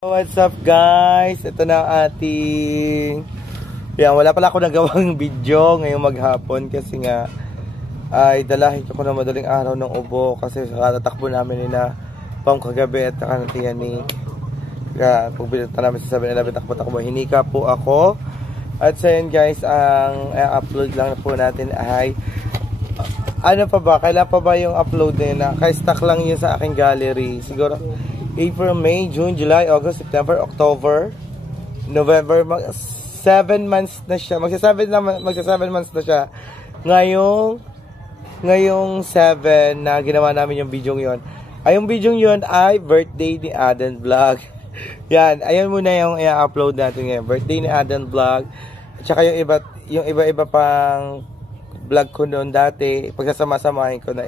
What's up guys? Ito na ang ating wala pala ako nagawang video ngayong maghapon kasi nga ay dalahin ko na madaling araw ng ubo kasi sa tatakbo namin nila pang kagabi at nakanatiyan ni pagbinita namin sa 7-Eleven takbo-takbo. Hinika po ako at so yun guys, ang upload lang po natin ay ano pa ba? Kailan pa ba yung upload na naka-stack lang yun sa aking gallery siguro April, May, June, July, August, September, October, November, 7 months na siya. Magsa 7 months na siya. Ngayong 7 na ginawa namin yung video yon. Ay, yung video yon ay birthday ni Aden Vlog. Yan, ayun muna yung i-upload natin ngayon. Birthday ni Aden Vlog. At saka yung iba-iba pang vlog ko noon dati, pagsasama-samahin ko na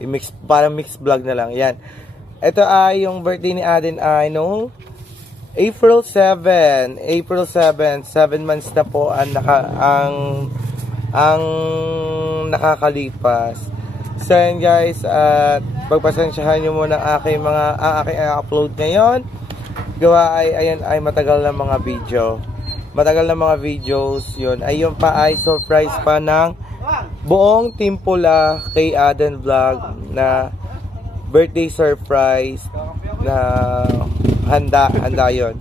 i-mix, parang mix vlog na lang. Yan. Ito ay yung birthday ni Aden ay no April 7, 7 months na po ang nakakalipas. So yan guys, at pagpasensyahan nyo muna aking upload ngayon. Gawa ay matagal na mga video. Matagal na mga videos yun. Ayun pa ay surprise pa ng buong Team Pula kay Aden Vlog na birthday surprise na handa yon.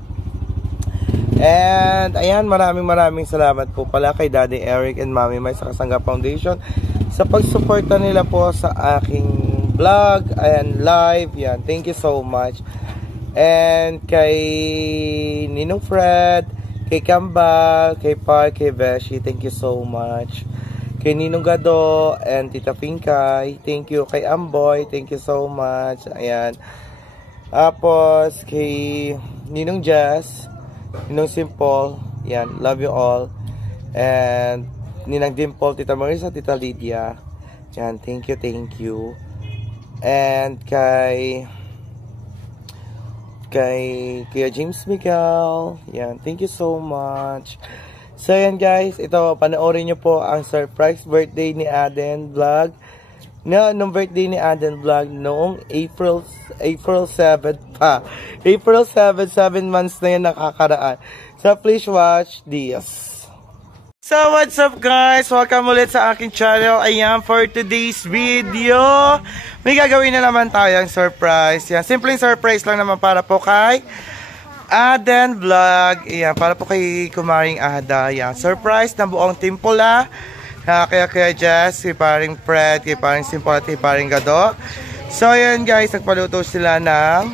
And ayan, maraming salamat po pala kay Daddy Eric and Mami May sa Kasangga Foundation sa pagsuporta nila po sa aking vlog and live. Yan, thank you so much. And kay Ninong Fred, kay Kambal, kay Park, kay Beshi, thank you so much. Kay Ninong Gado and Tita Pinkay, thank you. Kay Amboy, thank you so much. Ayan. Tapos kay Ninong Jazz, Ninong Simple, yan, love you all. And Ninang Dimple, Tita Marisa, Tita Lydia, yan, thank you. And kay Kuya James Miguel, yan, thank you so much. So yan guys, ito panoorin nyo po ang surprise birthday ni Aden Vlog. Nung birthday ni Aden Vlog noong April 7 pa. April 7 months na yan nakakaraan. So please watch this. So what's up guys? Welcome ulit sa aking channel. Ayan, for today's video, may gagawin na naman tayong surprise. Yan, simpleng surprise lang naman para po kay Aden Vlog. Ayan, para po kay Kumaring Ada. Ayan, surprise na buong Team Pula. Kaya Jess, kay paring Fred, kay paring Simple at kay paring Gado. So ayan guys, nagpaluto sila ng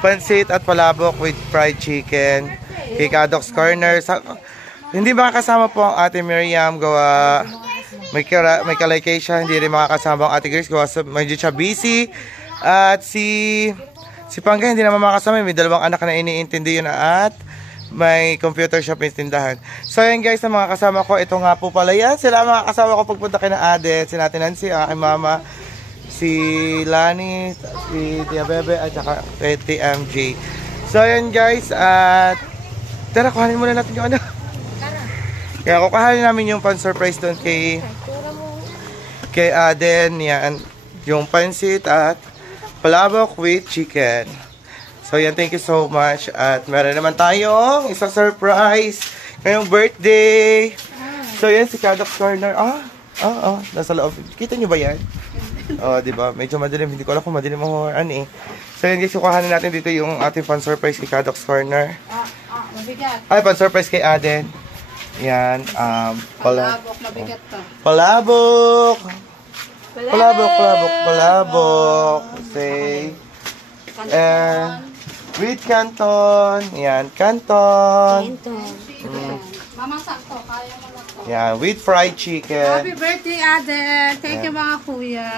pansit at palabok with fried chicken. Kay Kadok's Corner. Hindi makakasama po ang ate Miriam. Gawa may kalay siya. Hindi rin makakasama ang ate Grace. Gawa medyo siya busy. At si Pangga hindi naman makasama, may dalawang anak na iniintindi yun at may computer shop yung tindahan. So yan guys, ang mga kasama ko, ito nga po pala yan. Sila ang mga kasama ko pagpunta kay na Aden, si Natin Nancy, aking mama, si Lani, si Tia Bebe, at saka kay TMJ. So yan guys, at tara, kuhanin muna natin yung ano. Kaya kukuhanin namin yung pan-surprise doon kay Aden, yan, yung pansit at palabok with chicken. So yan, thank you so much. At meron naman tayong isang surprise ngayong birthday. So yan, si Kadok's Corner. Nasa loob. Kita nyo ba yan? Diba? Medyo madilim. Hindi ko alam kung madilim o ano eh. So yan guys, kukuhanin natin dito yung ating fan surprise kay Kadok's Corner. Ay, fan surprise kay Aden. Yan. Palabok, mabigat pa. Palabok! Say. With canton. Yan, canton. Mamang sakto, kaya mo na to. Yan, with fried chicken. Happy birthday, Aden. Thank you mga kuya.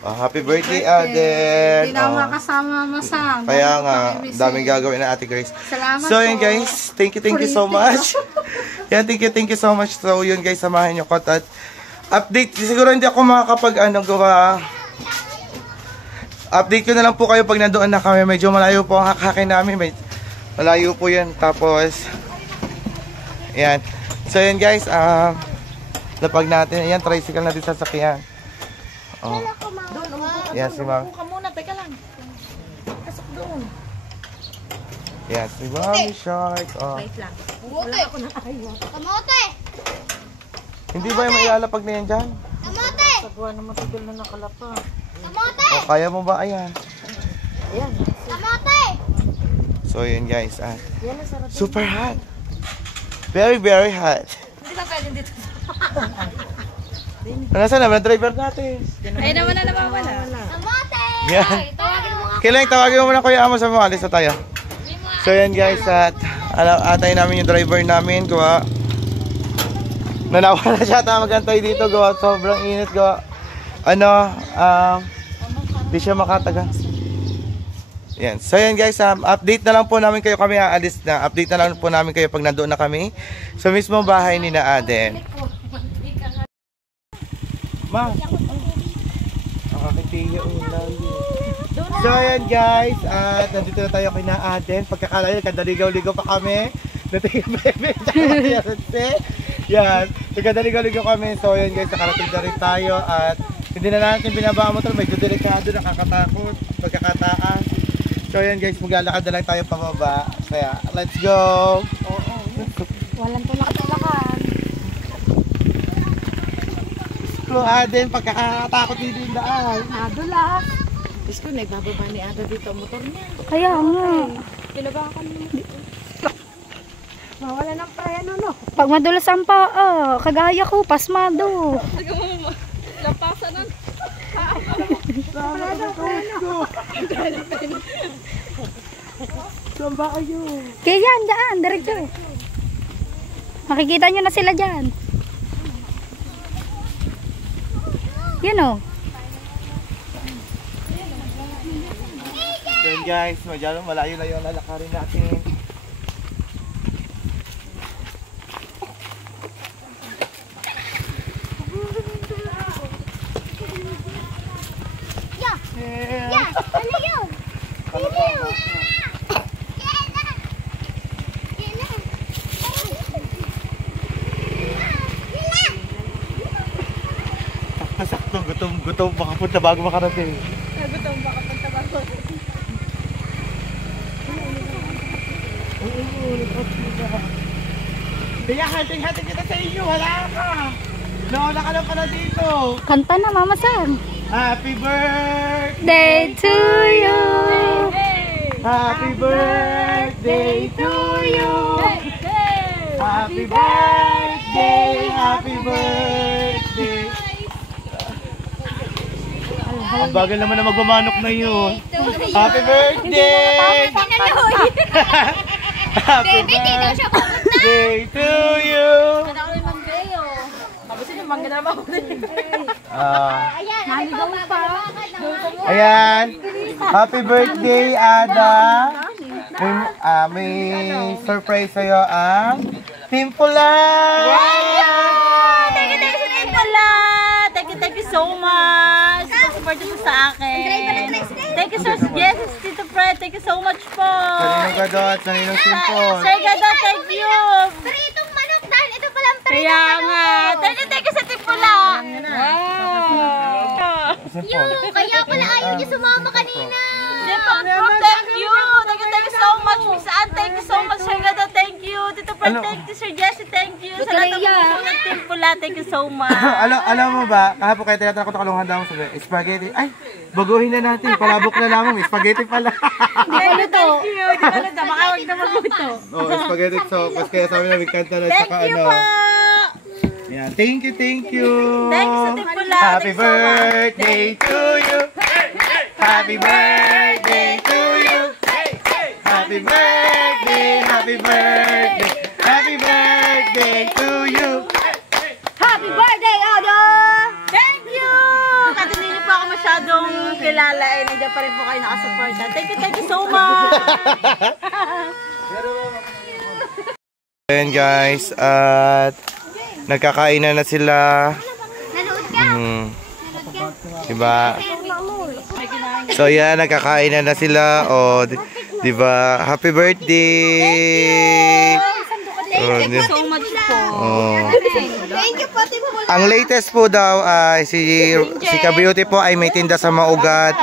Happy birthday, Aden. Hindi na makasama masang. Kaya nga, daming gagawin na Ate Grace. Salamat so yun guys, thank you so much. Yan, thank you so much. So yun guys, samahan nyo ko at update. Siguro hindi ako makakapag gawa. Update ko na lang po kayo pag nandoon na kami. Medyo malayo po ang hakakin namin. Malayo po yan. Tapos, yan. So yan guys, lapag natin. Ayan, tricycle natin sasakyan. Yan si ma'am. Muna, teka lang. Pasok doon. Yes, may Mami Shark. Oh. Wait lang. Kamote. Kamote. Hindi ba yung mailalapag na yan dyan? Kamote. Sagwa na matagal na nakalapa. Kamote. O, kaya mo ba? Ayan. Ayan. Kamote. So, yun guys. Yan ang sarap. Super hot. Very, very hot. Hindi ba pwede dito? Nasaan naman ang driver natin? Ay, naman na nawawala. Kamote. Yan. Tawagin mo nga. Kailangan tawagin mo muna Kuya Amo sa mga alis na tayo. So yan guys, at atay namin yung driver namin. Gawa nawala siya ata magantay dito. Gawa sobrang init. Gawa di siya makataga. Yan. So yan guys, update na lang po namin kayo. Kami aalis na. Update na lang po namin kayo pag nandoon na kami sa mismong bahay ni na Aden. Ma, nakakitiya ulan. So ayan guys, at nandito na tayo kay na Aden. Pagkakala nyo, nagkadaligaw-ligaw pa kami. Natingin bebe, yan, nagkadaligaw-ligaw kami. So ayan guys, nakarating na rin tayo. At hindi na natin binaba ang motor, medyo delikado, nakakatakot, pagkakataas. So ayan guys, maglalakad na lang tayo pababa. Kaya, let's go! Oo. Walang tulak-tulakan. So Aden, pagkakatakot dito yung daan. Nadulak. Diyos ko, nagbababa ni Ada dito ang motor niya. Kaya nga. Pinabakan mo. Mawala ng preno, no? Pag madulas ang paa, kagaya ko, pasmado. Lampasan nun. Saan ba kayo? Kaya yan, dyan, diretso. Makikita nyo na sila dyan. Yan o. Yan guys, masyadong malayo-layo ang lalakarin natin. Yan, ano yun? Ano yun? Sakto, gutom, makapunta bago makarating. Nagutom baka punta ba ko? Kaya hating-hating kita sa inyo, wala ka! Nauna ka na pala dito! Kanta na, Mama Sam. Happy birthday Day to you. Happy birthday to you! Happy birthday! Happy birthday! Ang bagal naman na magmamanok na yun. Happy birthday! Happy birthday to you! Ayan. Happy birthday, Ada. May surprise sa'yo ang Team Pula! Thank you so much. Support mo sa akin. Thank you, Sir Yes, Tito Fred. Thank you so much po. Saninong Gadot, Saninong Simple. Sir Gadot, thank you. Pritong manok dahil ito palang Kaya nga. Thank you sa Tipula. Simple. Kaya pala ayaw niya sumama kanina. Thank you. Thank you so much, Miss Ann. Thank you so much, Sir Gadot. Thank you. Tito Fred, thank you. Sir Jesse, thank you. Sa lahat ng mga Tipula, thank you so much. Alam mo ba, kahapon kaya tinatanong ko ito kalungan daw sabi, spaghetti. Ay, baguhin na natin. Palabok na lamang. Spaghetti pala. Thank you. Di ba luto? Makawag na magluto. Oh, spaghetti sauce. Kaya sabi namin kanta na Thank saka you ano. po. Yan. Thank you. Thank you sa Tipula. Happy birthday to you. Happy birthday to you. Happy birthday. Happy birthday. Happy birthday to you. Happy birthday, Odo! Thank you! Kahit hindi niyo po ako masyadong kilala, nandiyan pa rin po kayo nakasuporta. Thank you so much! Ayan guys, at nagkakainan na sila. Nanood ka? Diba? So yan, nagkakainan na sila. O, diba? Happy birthday! Thank you so much po. Thank you po, Team Pula. Ang latest po daw ay si Ka-Beauty po ay may tinda sa Maugat.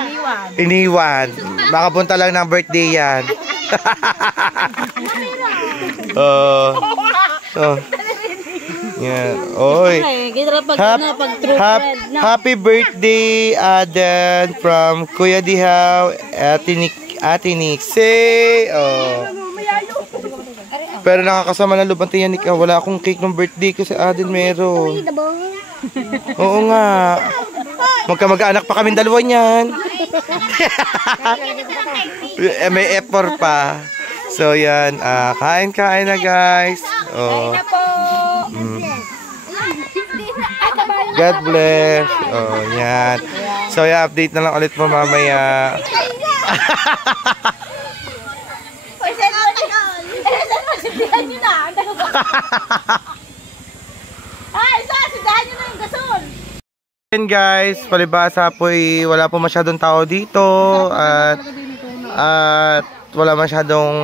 Iniwan. Makapunta lang ng birthday yan. Yan. Oy. Happy birthday, Aden, from Kuya Dihaw, Ate Nixie. Oh. Pero nakakasama ng lubante yan, Nika. Wala akong cake ng birthday ko sa Aden meron. Oo nga. Magkamag-anak pa kami dalawa niyan. May effort pa. So yan, kain-kain na guys. Oh. God bless. Oh, yan. So yan, update na lang ulit po mamaya. And guys, palibasa po wala po masyadong tao dito at wala masyadong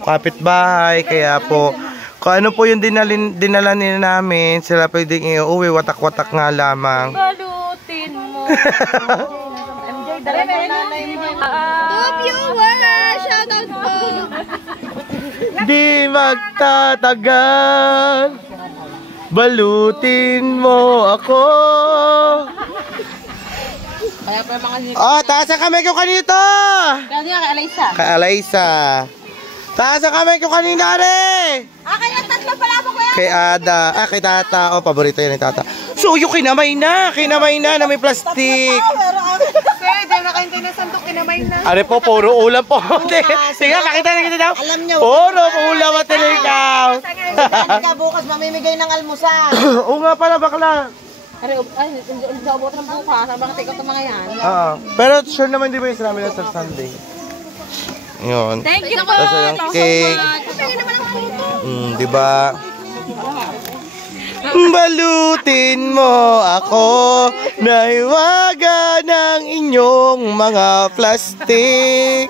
kapitbahay, kaya po kung ano po yung dinala nila namin, sila pwedeng iuwi, watak-watak nga lamang. Balutin mo. MJ, dala mo nanay mo. Top viewers! Shoutout po! Di magtatagal, balutin mo ako. Kaya pa mga Oh, taas ang kamay ko kanito. Kaya niya kay Alaysa. Kay Alaysa. Taas ang kamay ko kanina rin. Kaya tatlo pala po kuya. Kay Ada. Kay Tata. Oh, paborito yan ni Tata. So, yung kinamay na may plastic. Pwede, nakahintay na sandok, kinamay na. Are po, puro ulam po. Sige, makita na kita daw. Alam niyo. Puro ulam at ikaw. Ka bukas, mamimigay ng almusal. Oo nga pala, bakla. Ay, hindi sa ubot ng bukas. Bakit ikaw ito mga yan? Pero sure naman di ba yung sinabi na sa Sunday? Yun. Thank you po. Tapos yung cake. Di ba? Balutin mo ako na hiwaga ng inyong mga plastic.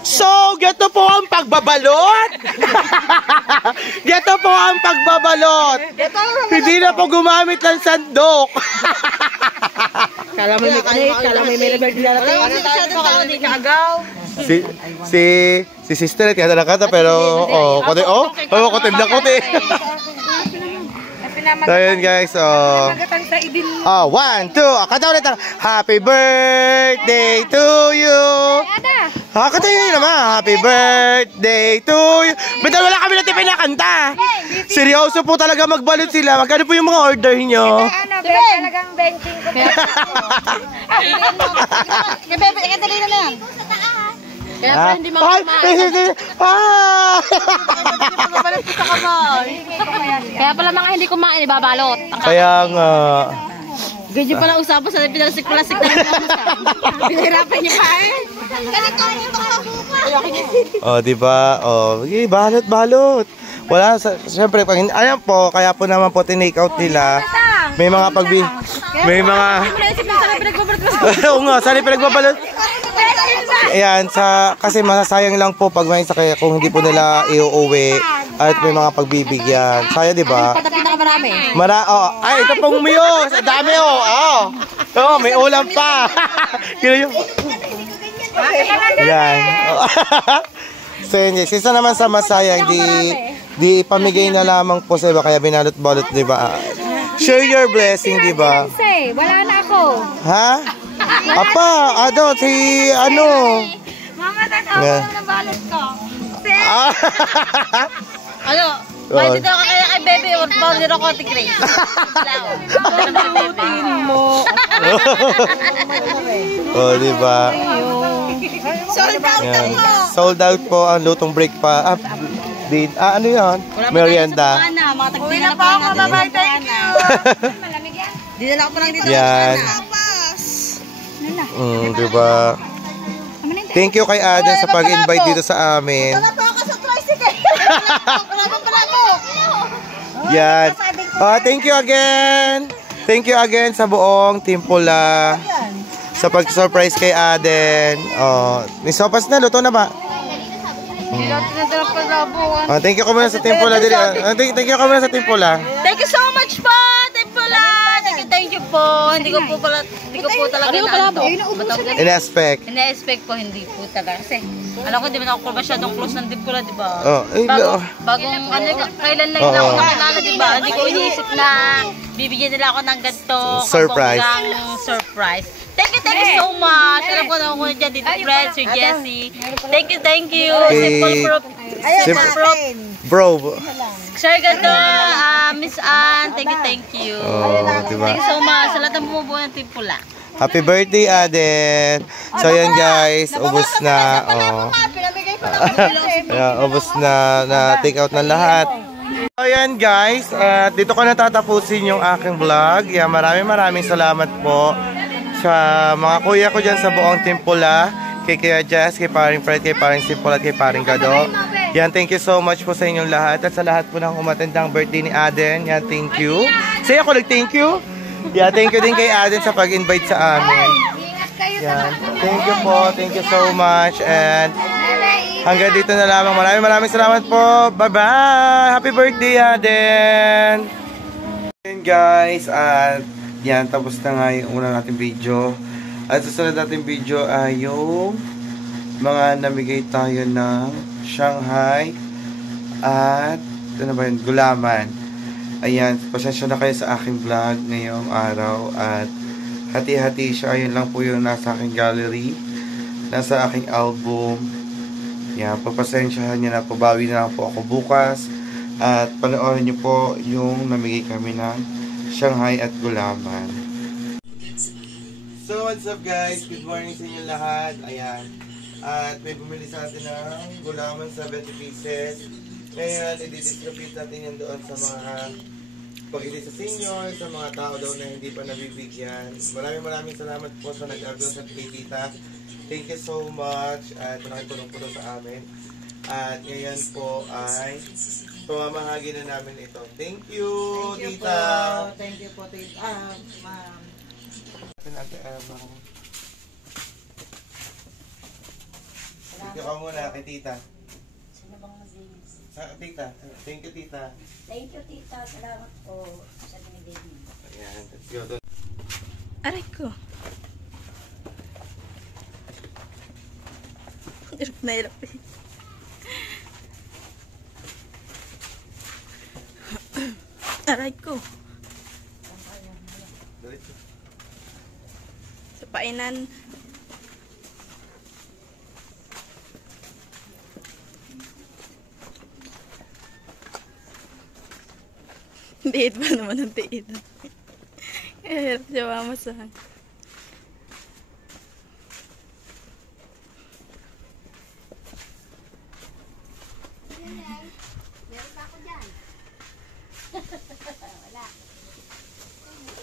So, gato po ang pagbabalot. Gato po ang pagbabalot. Hindi na po gumamit ng sandok. Kala mo may cake, kala mo may birthday na natin. Si sister kaya nakata pero kote kote na kote. So yun guys, 1, 2, kata ulit. Happy birthday to you. Kata yun naman, happy birthday to you. Betal wala kami natin pinakanta. Seryoso po talaga magbalot sila. Magkano po yung mga order nyo? Talagang benching ko. Kaya dali na lang. Kaya pala hindi makakain. Kaya pala mga hindi kumain, ibabalot. Kaya nga. Ganyan pala usapan sa pinasik-palasik na lang. Pinahirapan niyo pa eh. Diba? Balot. Wala, syempre, ayan po, kaya po naman po tinake out nila. May mga may mga... Oo nga, sana pinagbabalot. Ayan, kasi masasayang lang po pag may sakay kung hindi po nila iuuwi at may mga pagbibigyan. Kaya, di ba? Pinakamarami. Ay, ito pong miyos. Ang dami, may ulam pa. Yan. So, yun, isa naman sa masayang, di pamigay na lamang po sa iba, kaya binalot-balot, di ba? Share your blessing, di ba? Wala na ako. Ha? Mama, tatawa ko na balot ko. Pwede daw kaya kay Bebe or Border ako ti Grace. Balutin mo. Di ba? Sold out ako. Sold out po ang lutong break pa. Ano yan? Merienda. Uwi na po ako, bye-bye, thank you. Dinala ko lang dito. Yan. Diba? Thank you kay Aden sa pag-invite dito sa amin. Wala po ako sa tricycle. Wala po. Yan. Thank you again. Thank you again sa buong Team Pula. Sa pag-surprise kay Aden. May sopas na, luto na ba? Thank you ko muna sa Team Pula. Thank you ko muna sa Team Pula. Thank you so much po, Team Pula. Thank you po. Hindi ko po talaga na In-expect. In-expect po, hindi po talaga. Kasi Alam ko, di ba ako masyadong close ng Timpula, di ba? Oh, ay, Bagong, kailan lang ako nakilala, di ba? Hindi ko iniisip na bibigyan nila ako ng ganito Surprise. Surprise. Thank you so much. Alam ko na ako dyan, Tito Fred, Sir Jessie. Thank you. Simple Proof. Simple Proof. Bro. Sir Gado, Miss Ann, thank you. Oh, diba? Thank you so much. Sa lahat ng bumubuo ng Timpula. Happy birthday, Aden. So, yan guys. Ubus na. Oh. Ubus na take out ng lahat. So, yan guys. Dito ko natatapusin yung aking vlog. Yan, maraming salamat po sa mga kuya ko dyan sa buong Timpula. Kay Kuya Jess, kay Paring Fred, kay Paring Simple at kay Paring Gado. Yan, thank you so much po sa inyong lahat. At sa lahat po ng umatendang birthday ni Aden. Yan, thank you. Say ako nag-thank you. Yeah, thank you din kay Aden sa pag-invite sa amin. Yan. Thank you po. Thank you so much. And hanggang dito na lamang. Maraming salamat po. Bye-bye. Happy birthday, Aden. And guys, at yan, tapos na nga yung unang nating video. At susunod nating video ay yung mga namigay tayo ng Shanghai at ano ba yun? Gulaman. Ayan, pasensya na kayo sa aking vlog ngayong araw at hati-hati siya. Ayun lang po yung nasa aking gallery, nasa aking album. Ayan, papasensyahan niyo na po, bawi na lang po ako bukas at panoorin niyo po yung namigay kami ng Shanghai at Gulaman. So what's up guys, good morning sa inyo lahat. Ayan, at may bumili sa atin ng Gulaman 70 pieces. Ngayon, i-distribute natin yan doon sa mga pag-hindi sa senior, sa mga tao daw na hindi pa nabibigyan. Maraming salamat po sa nag-abot sa kay Tita. Thank you so much at nakitulong-tulong sa amin. At ngayon po ay pamamahagi na namin ito. Thank you, Tita. Thank you po, Tita. Ma'am. Thank you ka muna kay Tita. Tita, thank you Tita. Thank you, Tita. Salamat po sa binigay niyo. Ayan, let's go. Aray ko. Hirap na hirap eh. Aray ko. Sa painan. Tiit pa naman ang tiit. Hirap siya mamasahan. Meron pa ako dyan. Wala.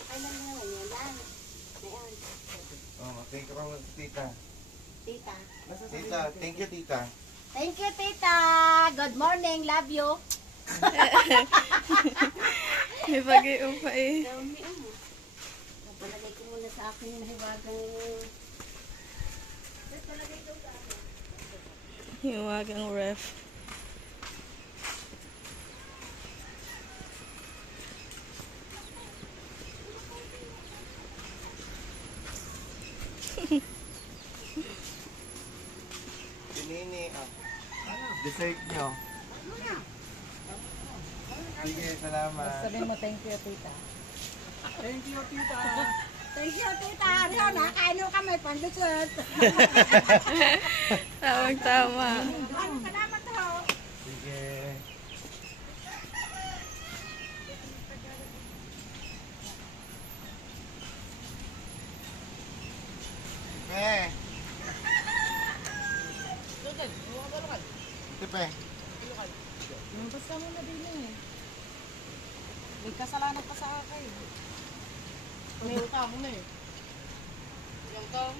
Kailan nga yan lang. Ayan. Oh, thank you ka muna Tita. Tita. Tita, thank you Tita. Thank you, Tita. Good morning. Love you. May pag-iom pa eh. Palagay ko muna sa akin yung hiwagang... Hiwagang ref. Pinini, dessert nyo. Sige, salamat. Sabihin mo, thank you, Tita. Thank you, Tita. Thank you, Tita. Ariyo, nakakain mo kami, pan-dessert. Tama. Salamat ho. Sige. Tipe. Basta mo na din eh. May kasalanan pa sa akin. May utang mo na eh. Ilang taon?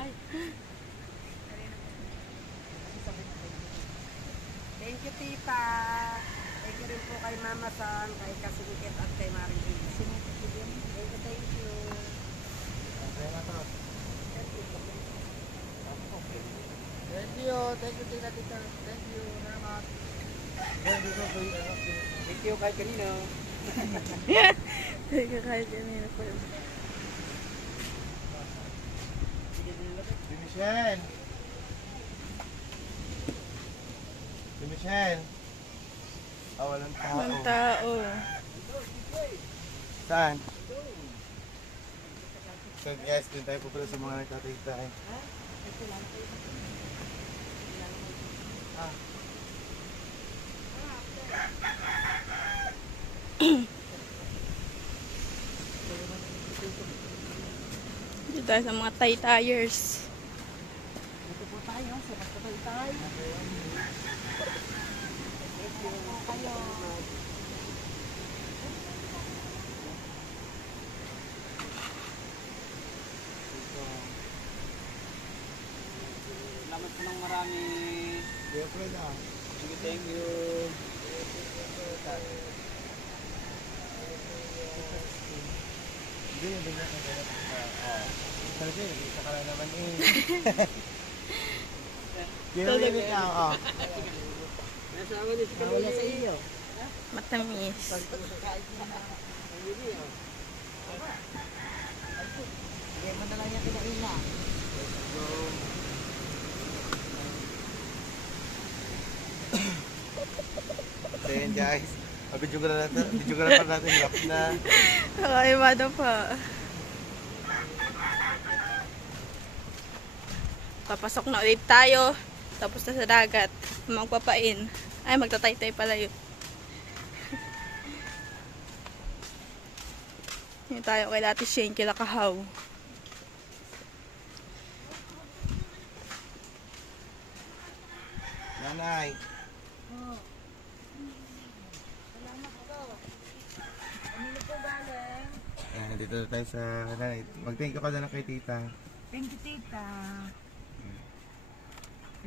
Ay. Thank you, Tita. Thank you rin po kay Mama San, kay Kasingkit at kay Maring Baby. Thank you. Thank you, Tita. Thank you very much. Thank you kahit kanino. Thank you kahit kanino po. Michelle. Michelle. Walang tao. Walang tao. Saan? So guys, din tayo po pala sa mga nagtatay-tay. Dito tayo sa mga tay-tayers. Dito po tayo sa Patay-tay. Salamat po ng marami. Girlfriend ah. Sige, thank you. Hindi, hindi na. Kasi, isa ka lang naman eh. Girlfriend ka, Nasawa niyo si Wala sa iyo. Matamis. Hindi mo na lang yan kinaina. So yun guys. Video ka na natin. Lap na. Nakaimado pa. Papasok na ulit tayo. Tapos na sa dagat. Magpapain. Ay, magtatay-tay pala yun. Yan tayo kay Ate Shane, kila Kahaw. Nanay. Ayan, dito na tayo sa nanay. Mag-thank you ka na lang kay tita. Thank you, tita.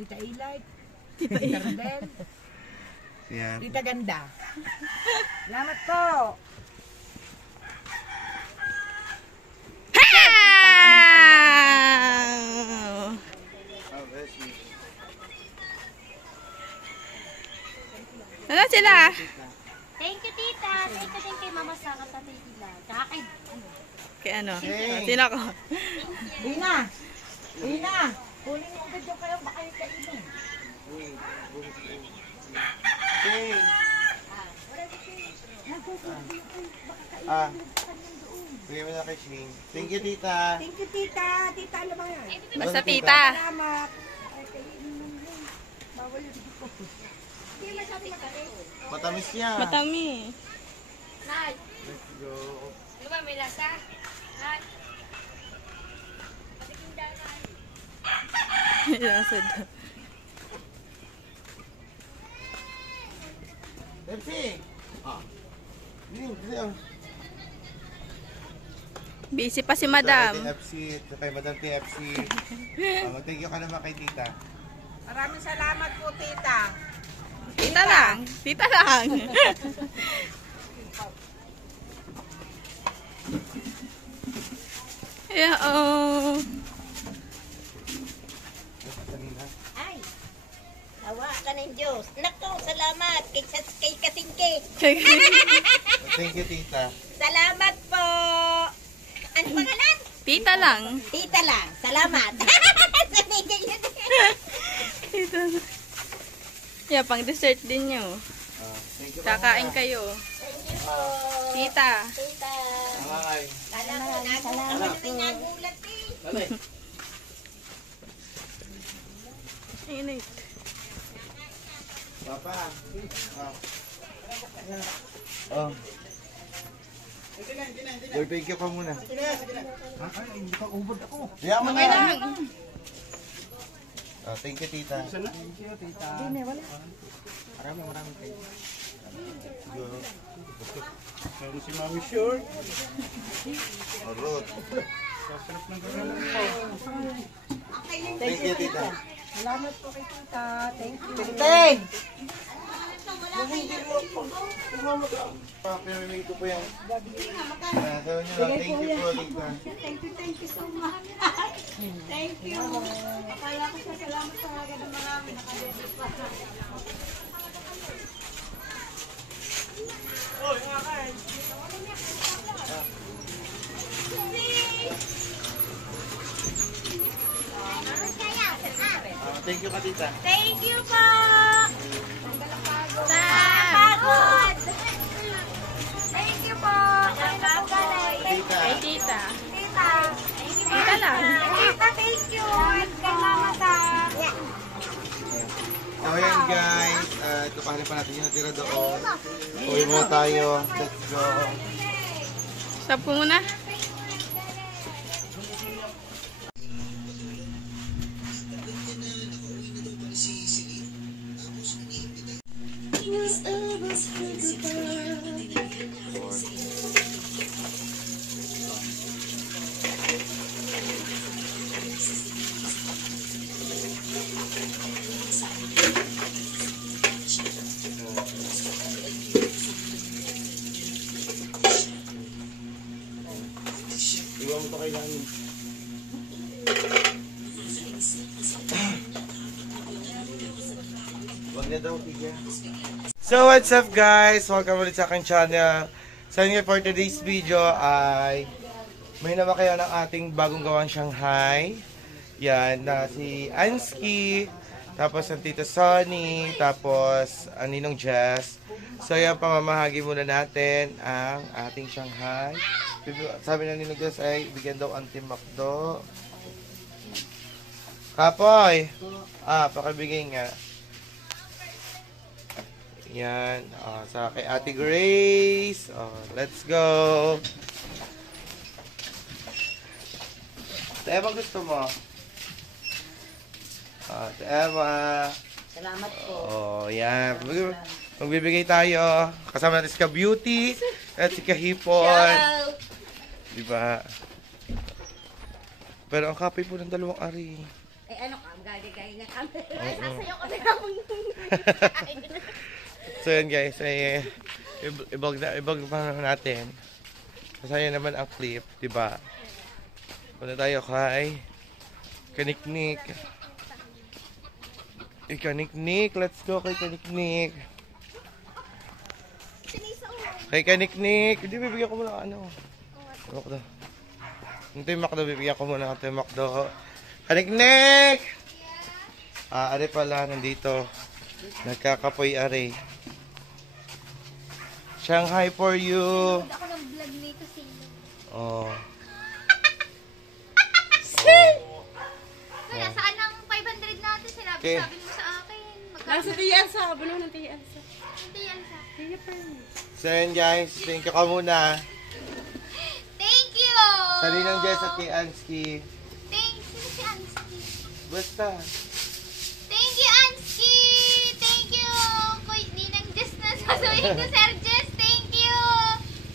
Tita Ilike. Tita Rodel. Ayan. Tita Ganda. Salamat po. Oh, bless you. Ano sila? Thank you, tita. Thank you din kay Mama sa kapatid nila. Tsaka kay Kay ano? Shane. Sino ko? Rina. Rina. Kunin mo ang video kayo. Baka yung kainin. Shane. Bigyan mo na kay Shane. Thank you, tita. Thank you, tita. Tita, ano ba yan? Basta tita. Salamat. Ay, kainin mo na. Bawal yung dito ko. Matamis niya. Matami. Nay. Let's go. Ano ba, may lasa? Nay. Nasad. Pepsi. Busy pa si Madam. TFC, kay Madam TFC. Mag-thank you ka naman kay tita. Maraming salamat po, tita. Tita lang. Tita lang. Yeah, oh. Ay, awa ka ng Diyos. Naku, salamat kay Kasingke. Thank you, tita. Salamat po. Ano pangalan? Tita lang. Tita lang. Salamat. Tita lang. Yeah, pang dessert din nyo. Thank you, Kakain kayo. Thank you po. Tita. Tita. Bye. Kala ko nagulat na nagulat eh. Init. Papa. Oh. Boy, thank you ka muna. Hindi pa ubod ako. Yaman Okay na. lang. Thank you, tita. Thank you, tita. Maraming thank you. Go. Meron si Mami Sure. Alright. Sasarap ng gano'n po. Thank you, tita. Salamat po kay tita. Thank you. Ting! Papirinig ko po yan. Gawin nyo lang. Thank you po, tita. Thank you so much. Thank you. Kaya ko sa salamat sa mga ng marami. Nakadede pa. Thank you ka, tita. Thank you po. Thank you. Kay Mama Sa. Oh, yan guys. Ito pahalin pa natin yung natira doon. Uwi muna tayo. Let's go. Stop ko muna. Iwan mo ito kailangan. Wag na daw, tigya. So what's up guys? Welcome ulit sa aking channel. So nga for today's video ay may naman kayo ng ating bagong gawang Shanghai. Yan, na si Ansky, tapos ang Tito Sonny, tapos ang Ninong Jess. So yan, pamamahagi muna natin ang ating Shanghai. Sabi ng Ninong Jess ay bigyan daw ang Team Macdo. Kapoy! Pakibigay nga. Yan, sa kay Ate Grace. Let's go! Ate Emma, gusto mo? Ate Emma. Salamat po. Yan. Magbibigay tayo. Kasama natin si Ka-Beauty at si Kahipon. Diba? Pero ang kapay po ng dalawang ari. Ano ka? Gagagay na kami. Sa'yo kami namang So yan guys, ay ibag pa natin. Masaya naman ang clip, diba? Punta tayo kay Kaniknik. Kaniknik, let's go kay Kaniknik. Kay Kaniknik, hindi bibigyan ko muna ano. Makdo. Hindi Makdo, bibigyan ko muna ng Makdo. Kaniknik! Are pala, nandito. Nagkakapoy are. Shanghai for you. Ako ng vlog nito sino. Kuya, saan ang 500 natin? Okay. Sabi mo sa akin. Nasa Tiyansa. Bulo ng Tiyansa. Hindi yan sa. So yan guys, thank you ka muna. Thank you! Sa Ninong Jess at kay Ansky. Thank you si Ansky. Basta. Thank you, Ansky! Thank you! Kuy, Ninang Jess na sasabihin ko, Sir Jess. Thank you!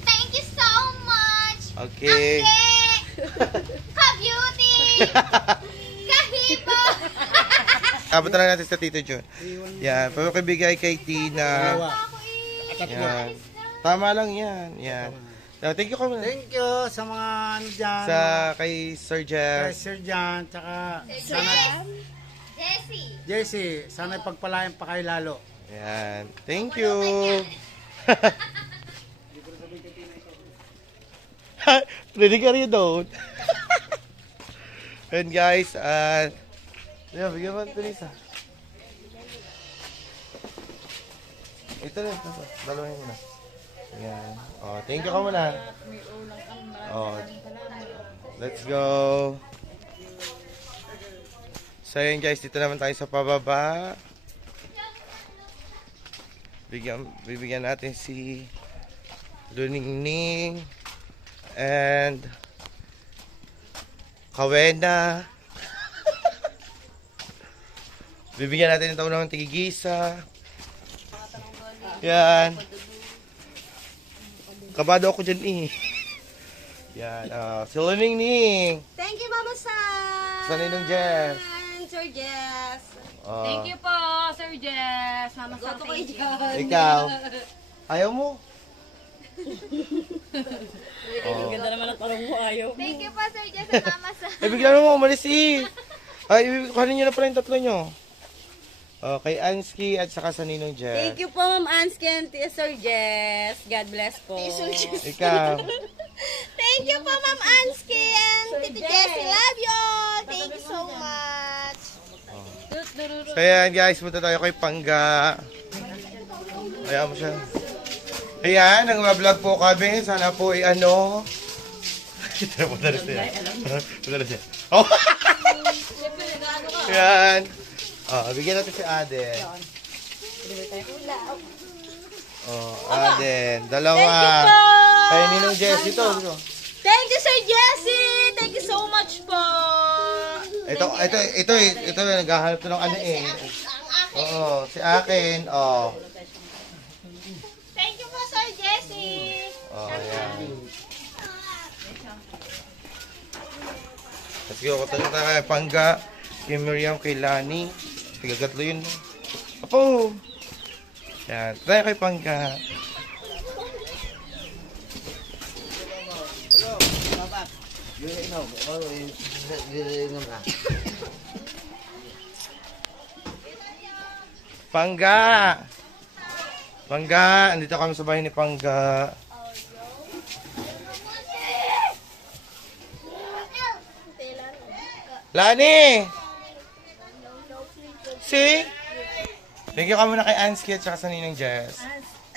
Thank you so much! Okay. Ka-beauty! Kahipo! Abot na lang natin sa Tito John. Yan, pagkibigay kay Tina. Yan. Tama lang yan. Yan. Thank you ka muna. Thank you sa mga ano dyan. Sa kay Sir Kay Jess. Sir Jan, tsaka sana, Jessie! Jessie, sana pagpalain pa kayo lalo. Yan. Thank you. Ready ka rin doon. And guys, yeah, bigyan mo ito Lisa. Ito rin, ito. Dalawahin mo na. Yan. Thank you ka muna. Let's go. So yun guys, dito naman tayo sa pababa. Bibigyan natin si Luningning and Kawena. Bibigyan natin ng taon ng tigigisa. Yan. Kabado ako dyan eh. Yan. Si Luningning. Thank you, Mama Sa. Sa Ninong Jess. Sir Jess. Thank you po, Sir Jess. Mama Sa, thank you. Ikaw. Ayaw mo? Ganda naman ang talong mo, ayaw. Thank you po, Sir Jess at Mama Sa. Bigla mo umalis eh. Ay, kuhanin nyo na pala yung tatlo nyo. Kay Ansky at saka sa Ninong Jess. Thank you po, Ma'am Ansky and Sir Jess. God bless po. Ikaw. Thank you po, Ma'am Ansky and Tito Jessie. Love you all. Thank you so much. So yan guys, punta tayo kay Pangga. Ayan mo siya. Ayan, nag-vlog po kami. Sana po ano. Punta na siya. Oh. Yan. Oh, bigyan natin si Aden. Oh, Aden. Dalawa. Kaya Ninong Jessie to. Thank you, Sir Jesse! Thank you so much po! Ito, naghahanap to ng ano eh. Oo, si akin. Oh. Thank you po, Sir Jesse! Oh, yan. Let's go. Katayo tayo kay Pangga, kay Miriam, kay Lani. Tigagatlo yun. Apo! Yan. Tayo kay Pangga. Pangga! Pangga! Andito kami sa bahay ni Pangga. Lani! See? Thank you ka muna kay Ansky at saka sa Ninang Jess.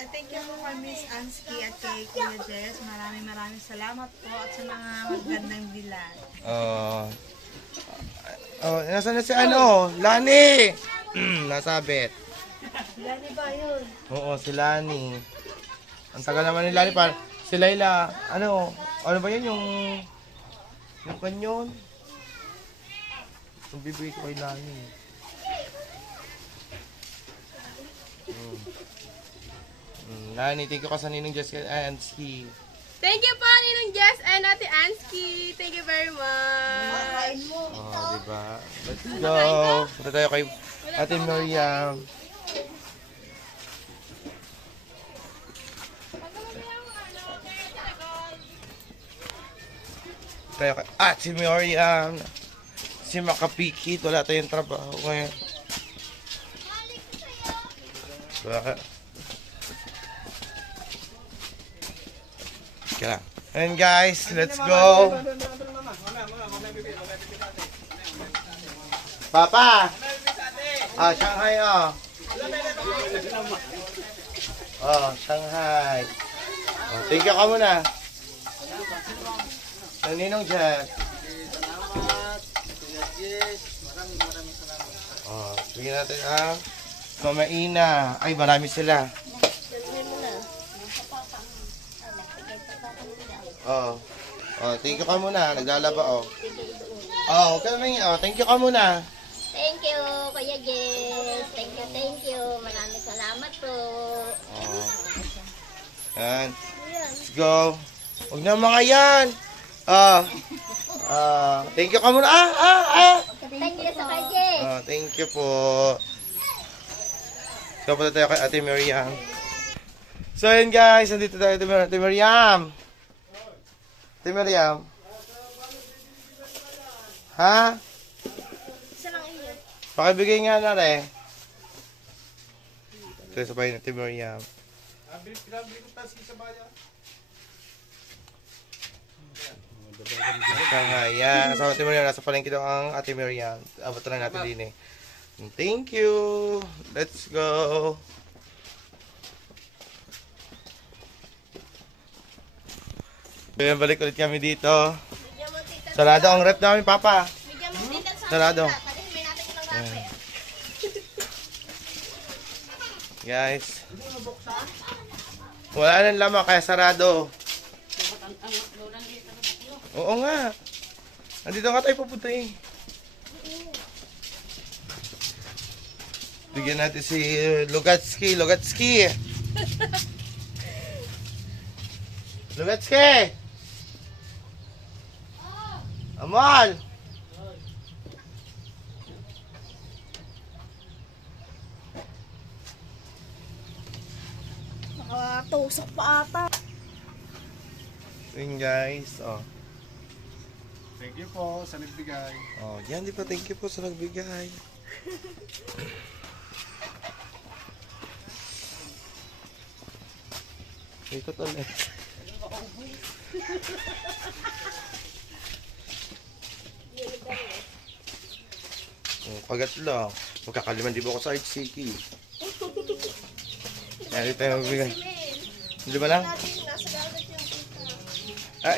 Thank you po kay Miss Ansky at kay Kuya Jess. Maraming salamat po at sa mga magandang bilan. Nasaan na si ano? Lani! Nasabit. Lani ba yun? Oo, si Lani. Ang tagal naman ni Lani. Si Layla, ano ba yan yung kanyon? Yung bibigay ko kay Lani. Lani, thank you ka sa Ninong Jess and Ansky. Thank you po, Ninong Jess and Ate Ansky. Thank you very much. Oh, diba? Let's go. Punta tayo kay Ate Miriam. Tayo kay Ate Miriam. Si Makapikit, wala tayong trabaho ngayon. Baka. Kaya lang. And guys, let's go. Papa! Shanghai oh. Shanghai. Thank you ka muna. Ninong Jess. Bigyan natin ang Mamaina. Ay, marami sila. Thank you ka muna. Naglalaba huwag ka naman thank you ka muna. Thank you, Kuya Jess. Thank you. Maraming salamat po. Yan. Let's go. Huwag na mga yan. Thank you ka muna. Thank you sa Kuya Jess. Thank you po. So, punta tayo kay Ate Miriam. So, yun guys. Nandito tayo Ate Miriam. Ate Miriam. Ha? Pakibigay nga na rin. Ito sa bahay ng Ate Miriam. Yan. Kasama Ate Miriam. Nasa palengke daw ang Ate Miriam. Abot na natin din eh. Thank you. Let's go. Ayan, balik ulit kami dito. Sarado ang rep namin, Papa. Sarado. Ayan. Guys. Wala nang lamang, kaya sarado. Oo nga. Nandito nga tayo pupunta eh. Bigyan natin si Lugatsky. Lugatsky! Amal! Nakatusok pa ata. Yun guys. Thank you po sa nagbigay. Yan di pa. Thank you po sa nagbigay. Ito ulit. Pagat lang. Magkakaliman di ba ako sa Art City? Yan, ito yung magbigay. Di ba lang?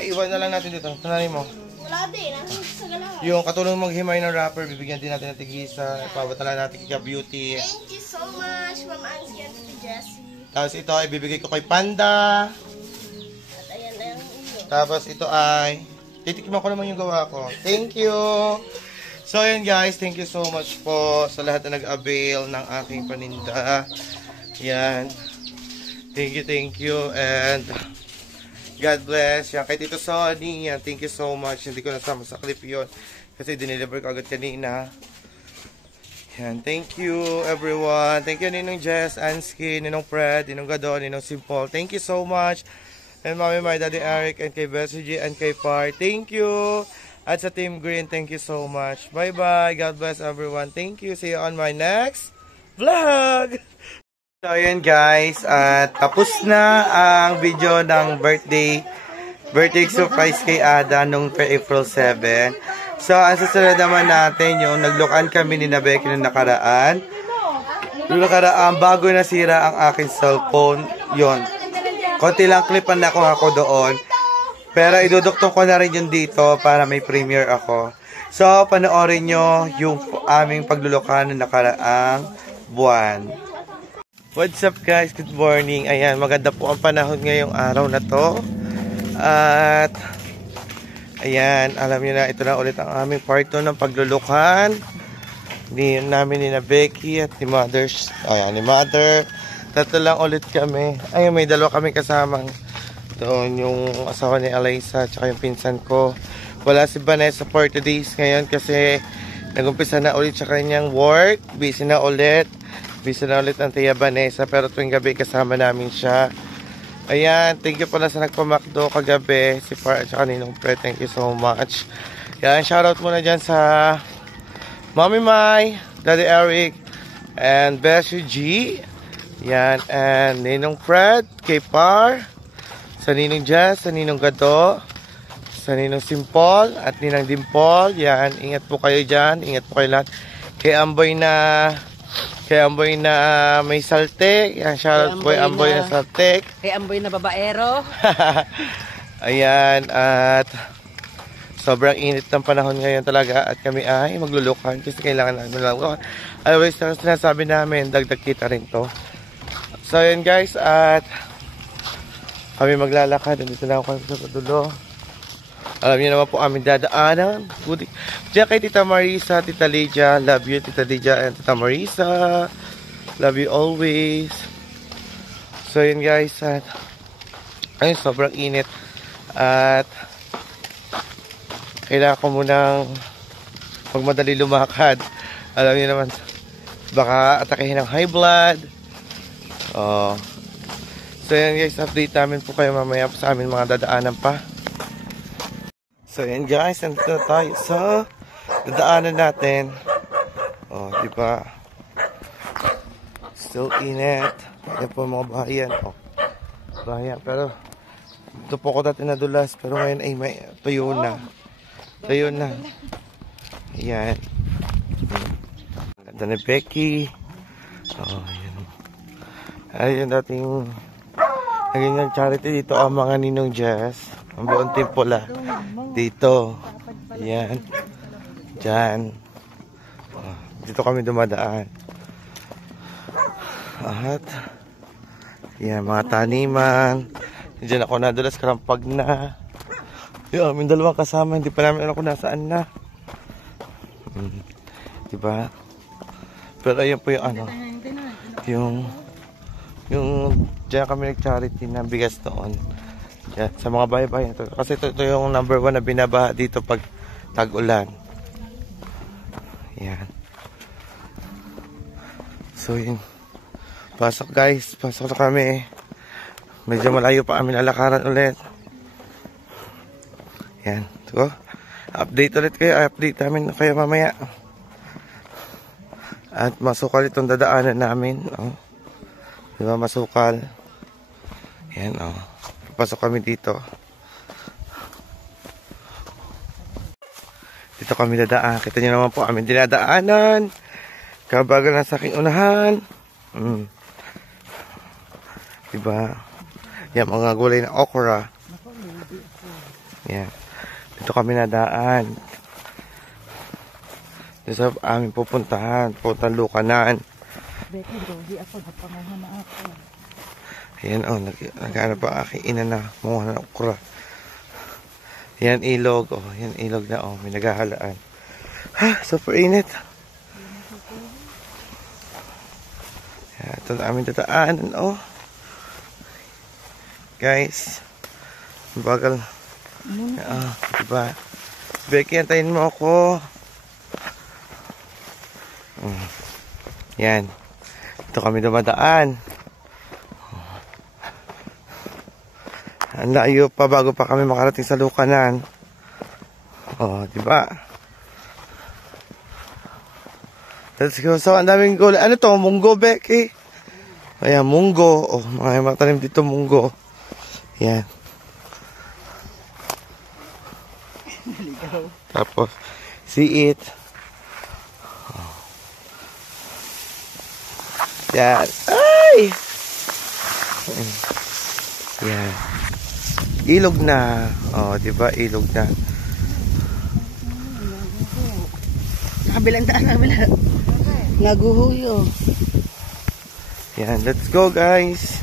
Iwan na lang natin dito. Tananin mo. Wala din. Nasa sa galaw. Yung katulong maghimay ng wrapper, bibigyan din natin ng tigisa. Ipabatalan natin kay Beauty. Thank you so much, Ma'am Ansky and Tito Jessie. Tapos ito ay bibigay ko kay Panda. At ayan na yung iyo. Tapos ito ay, titikman ko naman yung gawa ko. Thank you! So yun guys, thank you so much po sa lahat na nag-avail ng aking paninda. Yan. Thank you. And God bless. Yan, kay Tito Sonny. Yan, thank you so much. Hindi ko nasama sa clip yun. Kasi dineliver ko agad kanina. Yan, thank you everyone. Thank you Ninong Jess, Ansky, Ninong Fred, Ninong Gadon, Ninong Simple. Thank you so much. And Mami, my Daddy Eric, and kay Bessie G, and kay Par. Thank you. At sa Team Green, thank you so much. Bye-bye. God bless everyone. Thank you. See you on my next vlog. So, ayan guys. At tapos na ang video ng birthday surprise kay Ada nung April 7. So, ang susunod naman natin yung naglokan kami ni Becky nung nakaraan. Nung nakaraan, bago nasira ang aking cellphone, yon. Konti lang clip ang nakuha ko doon. Pero iduduktong ko na rin yun dito para may premiere ako. So, panoorin nyo yung aming paglulukan ng nakaraang buwan. What's up guys? Good morning. Ayan, maganda po ang panahon ngayong araw na to. At, ayan, alam nyo na, ito na ulit ang aming part 2 ng paglulukan. Namin ni Becky at ni Mother's. Ayan, ni Mother. Tatlo lang ulit kami. Ayun, may dalawa kami kasamang doon, yung asawa ni Alaysa at yung pinsan ko. Wala si Vanessa for today's ngayon kasi nag-umpisa na ulit sa kanyang work. Busy na ulit ang Tia Vanessa, pero tuwing gabi kasama namin siya. Ayan, thank you pala sa nagpamakdo kagabi, si Par at saka Ninong Fred. Thank you so much. Yan, shoutout muna dyan sa Mommy Mai, Daddy Eric, and Bessie G. Yan, and Ninong Fred, kay Par, sa Ninong Jess, sa Ninong Gado, sa Ninong Simple, at Ninang Dimple. Yan, ingat po kayo dyan. Ingat po kayo lahat. Kay Amboy na may saltek. Yan, shoutout po kay Amboy na saltek. Kay Amboy na babaero. Ayan, at sobrang init ng panahon ngayon talaga. At kami ay maglulukan kasi kailangan namin maglulukan. Always, sinasabi namin, dagdag kita rin to. So, ayan guys, at kami maglalakad. Dito na ako sa dulo. Alam niyo naman po aming dadaanan. Diyan kay Tita Marisa, Tita Lydia. Love you, Tita Lydia and Tita Marisa. Love you always. So yun guys. At ayun, sobrang init. At kailangan ko munang magmadali lumakad. Alam niyo naman, baka atakehin ng high blood. Oh. So yan guys, update namin po kayo mamaya sa amin mga dadaanan pa. So yan guys, nandito na tayo sa dadaanan natin. Oh, di ba? Still init. Yan po mga bahayan. Oh, bahayan. Pero ito po ko dati nadulas. Pero ngayon ay may tuyo na. Tuyo na. Yan. Ganda na Becky. Oh, yan. Ayun dating naging charity dito ang mga Ninong Jess. Ang buong team pula. Dito. Yan. Diyan. Dito kami dumadaan. At yan, mga taniman. Diyan ako nadulas, karampag na. Yung aming dalawang kasama, hindi pa namin alam kung nasaan na. Diba? Pero ayun po yung ano. Yung diyan kami nag-charity na bigas noon. Yan, sa mga bahay-bahay ito. Kasi ito yung number 1 na binabaha dito pag tag-ulan. Yan. So yun. Pasok guys. Pasok na kami. Medyo malayo pa kami lalakaran ulit. Yan. So, update ulit kayo. Update namin kayo mamaya. At masukal itong dadaanan namin. Oh. Diba masukal? Yan oh. Pasok kami dito. Dito kami dadaan. Kita nyo naman po kami dinadaanan. Kabagal na sa aking unahan. Diba? Yan mga gulay na okra. Yan. Dito kami nadaan. Dito sa aming pupuntahan. Pupuntahan Lukanan. Becky, hindi ako. Napanguha na ako. Ayan o, nag-ano pa aking ina na. Munguha ng okra. Yan ilog. O, yan ilog na o. May naghahalaan. Ha, super init. Yan, ito na aming tataanan o. Guys. Bagal. Diba? Becky, antayin mo ako. Yan. Ito kami dumadaan. Ang layo pa bago pa kami makarating sa Lukanan. Oh, diba? Let's go. So, ang daming gulay. Ano to? Munggo, Becky? Ayan, munggo. Oh, mga matanim dito munggo. Yan. Tapos, see it. Oh. Yan. Ay! Yan. Ilog na. Oh, diba? Ilog na. Nakabilang daan, nakabilang. Naguhuyo. Yan, let's go guys.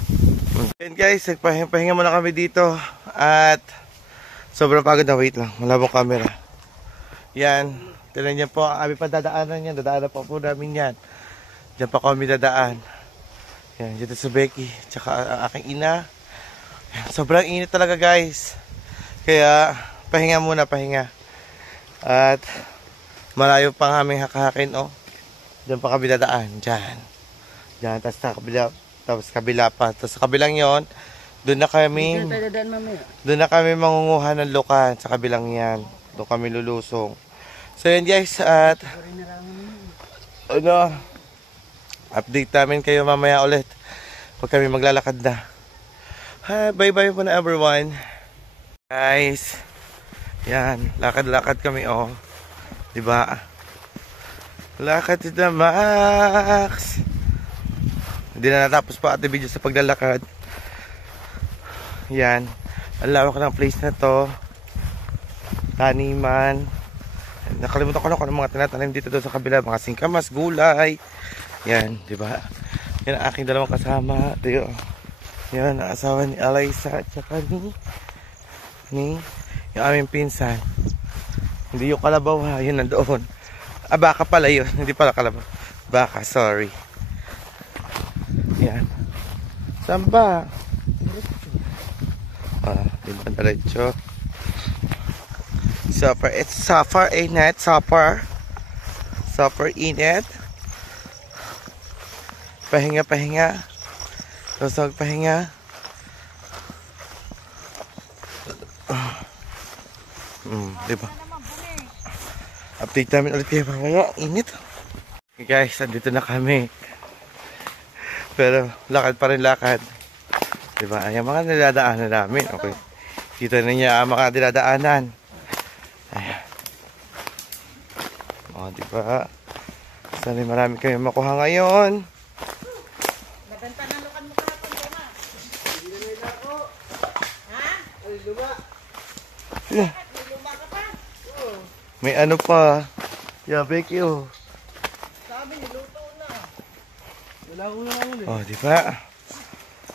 Yan guys, nagpahinga muna kami dito. At sobrang pagod na, wait lang. Malabong camera. Yan, tinan niyo po, kami pa dadaanan yan. Dadaanan pa po namin yan. Diyan pa kami dadaan. Yan, dito sa Becky. Tsaka ang aking ina. Yan, sobrang init talaga guys. Kaya, pahinga muna, pahinga. At malayo pa ang aming hakahakin, oh. Diyan pa kami dadaan, dyan. Diyan, tapos kabila pa. Tapos sa kabilang yon, doon na kami mangunguha ng lukan sa kabilang yan. Doon kami lulusong. So yan guys, at ano, update namin kayo mamaya ulit pag kami maglalakad na. Hi, bye bye po na everyone. Guys, yan, lakad-lakad kami, oh. Diba? Lakad to the max. Hindi na natapos pa ate video sa paglalakad. Yan. Ang lawak ng place na to. Taniman. Nakalimutan ko na kung ano mga tinatanim dito doon sa kabila. Mga singkamas, gulay. Yan, diba? Yan ang aking dalawang kasama. Ito, yan, ang asawa ni Alaysa at saka ni yung aming pinsan. Hindi yung kalabaw ha, yun nandoon. Ah, baka pala yun. Hindi pala kalabaw. Baka, sorry. Yan. Saan ba? Diba diretso? Super, it's suffer, init, suffer. Suffer, init. Pahinga, pahinga. Lusog, pahinga. Diba? Update namin ulit kayo mamaya. Init. Okay guys, andito na kami. Pero lakad pa rin lakad. Diba? Yung mga niladaanan namin. Okay. Kita na niya ang mga niladaanan. Ayan. O, diba? Sana marami kayo makuha ngayon. Nabenta na lukan mo kahapon, Doma. Hindi na nila ako. Ha? Ay, luma. Yeah. May luma ka pa? Oo. May ano pa. Yeah, Becky, oh. Sabi, niluto na. Wala ko na ulit. Oh, diba?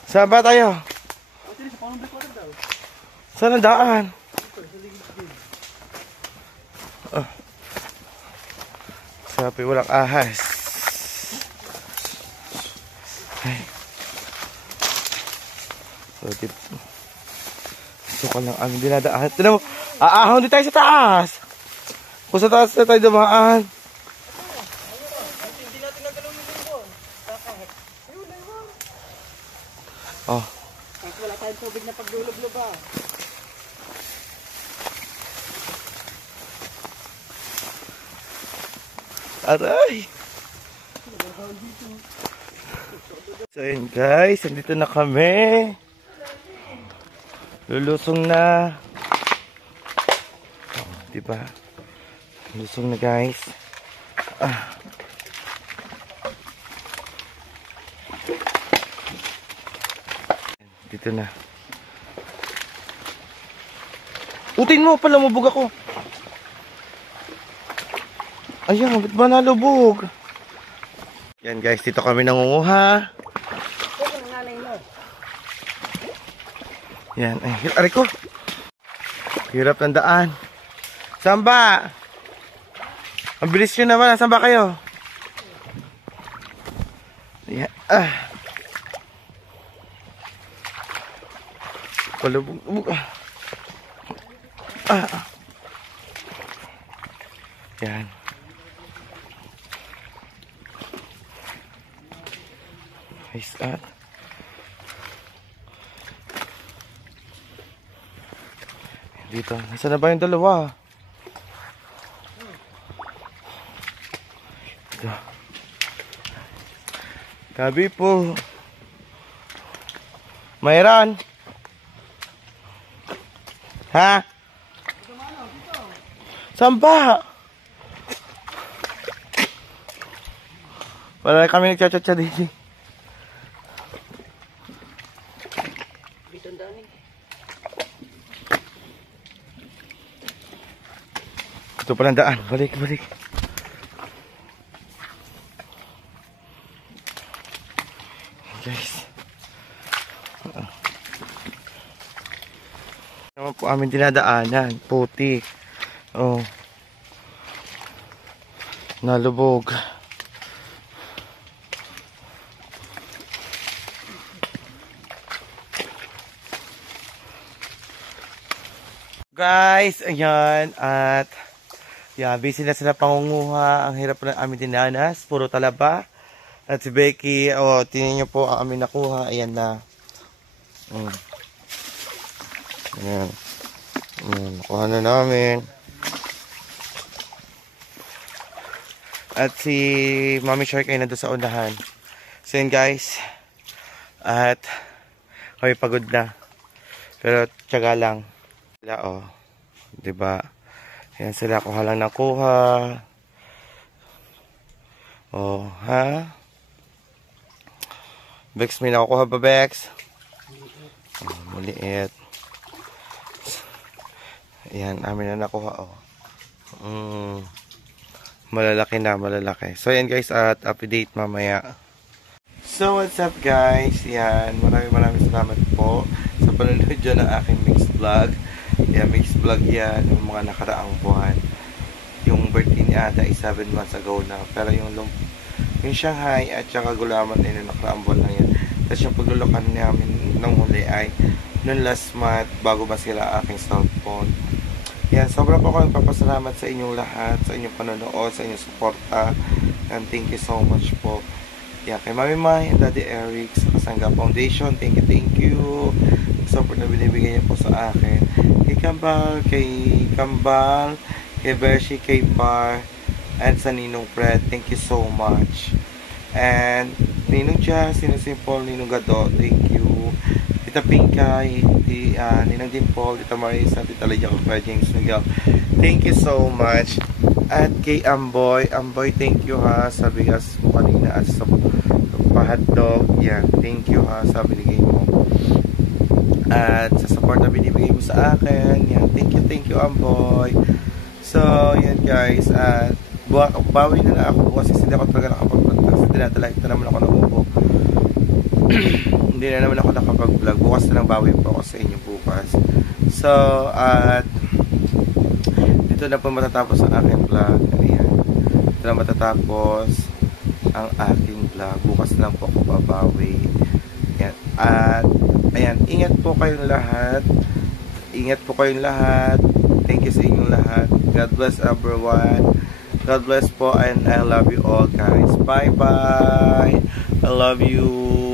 Saan ba tayo? Saan ang daan? Oh. Sabi, walang ahas. Ay. So, gusto ko lang aming dinadaan. Tinan mo, aahon din tayo sa taas. Kung sa taas na tayo dumaan. Oh. Kahit wala tayong tubig na pagdulog-log ba? Aray! So yun guys, andito na kami. Lulusong na. Oh, diba? Lulusong na guys. Dito na. Utin mo, pala mabog ako. Ayan, ba't ba nalubog? Yan guys, dito kami nangunguha. Yan, ay, aray ko. Hirap ng daan. Saan ba? Ang bilis nyo naman, saan ba kayo? Yan, palubog. Yan. Nice at. Dito. Nasaan na ba yung dalawa? Dito. Gabi po. Mayroon. Ha? Saan ba? Wala kami nagchat-chat dito. Ito palang daan. Balik. Guys. Naman po amin dinadaanan. Putik. Oh. Nalubog. Guys, ayan. At yeah, busy na sila pangunguha. Ang hirap na amin dinanas. Puro talaba. At si Becky, tingnan nyo po ang amin nakuha. Ayan na. Ayan. Nakuha na namin. At si Mami Shark ay nandun sa unahan. So yun guys. At kami pagod na. Pero tiyaga lang. Sila diba? Ayan sila, kuha lang nakuha. Ha? Bex, may nakukuha ba, Bex? Maliit. Ayan, amin na nakuha, malalaki na, malalaki. So, ayan guys, at update mamaya. So, what's up guys? Ayan, maraming salamat po sa panonood dyan ng aking mixed vlog. Ayan, mixed vlog yan, yung mga nakaraang buwan. Yung birthday ni Ada ay 7 months ago na. Pero yung Shanghai at saka Gulaman ay nakaraang buwan lang yan. Tapos yung paglulukan namin nung huli ay noon last month bago masira aking cellphone. Yan, sobrang po ako nagpapasalamat sa inyong lahat, sa inyong panonood, sa inyong suporta. And thank you so much po. Yan, kay Mami Mai and Daddy Eric sa Kasangga Foundation, thank you. Support na binibigay niyo po sa akin. Kay Kambal, kay Bershi, kay Par, and sa Ninong Fred, thank you so much. And Ninong Jazz, Ninong Simple, Ninong Gado, thank you. Tita Pinkay, Ninong Dimple, Tita Marisa, Tita Lydia, Kuya James Miguel, thank you so much. At kay Amboy, thank you ha, sa bigas mo kanina at sa pahotdog, yan, thank you ha, sa binigay mo. At sa support na binibigay mo sa akin, yan, thank you Amboy. So, yan guys, at bawi na ako bukas kasi hindi ako talaga nakapag-vlog kasi dinadala ito naman ako ng ubo. Hindi na naman ako nakapag-vlog, bukas na lang bawi po ako sa inyo bukas. So, at dito na po matatapos ang aking vlog. Ayan, dito na matatapos ang aking vlog, bukas na lang po ako babawi. Ayan. At ayan, ingat po kayong lahat, thank you sa inyong lahat. God bless everyone. God bless po, and I love you all guys. Bye bye. I love you.